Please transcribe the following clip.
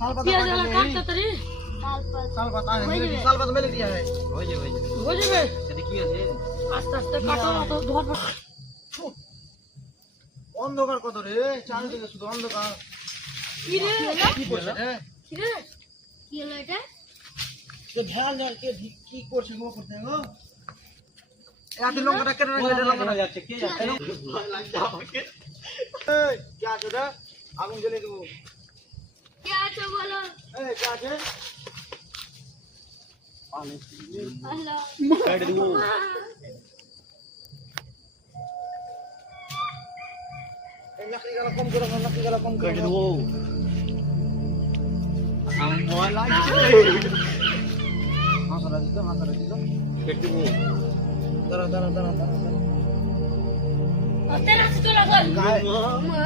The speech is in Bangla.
साल पता पियाज वाला काटता तरी साल पता है साल पता मैंने दिया है हो जाবে এটা কি আছে আস্তে আস্তে কাটো না তো ধোয়া পড়ে অন্ধকার কত রে চারিদিকে শুধু অন্ধকার কি রে কি করছে রে কি রে কি হলো এটা? কে ধ্যান ধ্যান কে কি করছে গো করতে গো এত লঙ্কাটা কেন রে লঙ্কাটা যাচ্ছে কে যাচ্ছে ভয় লাগছে আমাকে এই কি আছে রে আগুন জ্বলে দেবো কে আছো বলো? এই কি আছে হ্যালো। কেটে দেবো এই লাকড়ি গলা কম করো লাকড়ি গলা কম কেটে করো দেবো আমার ভয় লাগছে হাসা দিতো কেটে দেবো দাঁড়া দাঁড়া দাঁড়া দাঁড়া তেরা তো লাগল গায়ে মা